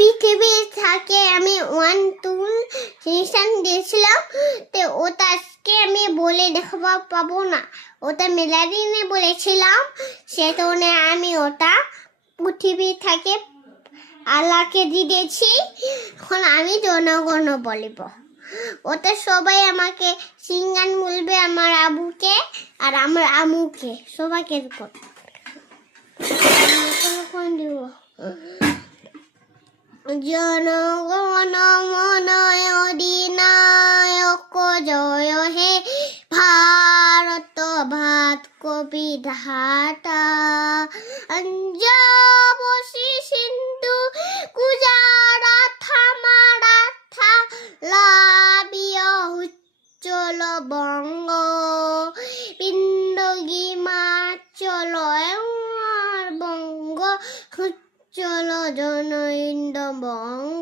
পৃথিবী থাকে আমি ওয়ান টু নিশান দিয়েছিলাম, তো ওটা আজকে আমি বলে দেখাবো পাবো না। ওটা মেলাদিনে বলেছিলাম, সেজন্য আমি ওটা পৃথিবী থাকে আল্লাহকে দিয়েছি। এখন আমি জনগণ বলিব। ওটা সবাই আমাকে সিঙ্গান বলবে, আমার আবুকে আর আমার আমুকে, সবাইকে দিব। জনগণ মন অধিনায়ক জয় হে, ভারত ভাত কবি ধাতা, পঞ্জাব সিন্ধু গুজরাট মারাঠা লাবিয় উচ্চল বঙ্গ, বিন্দগি মাচল বঙ্গ, চল জন বঙ্গ।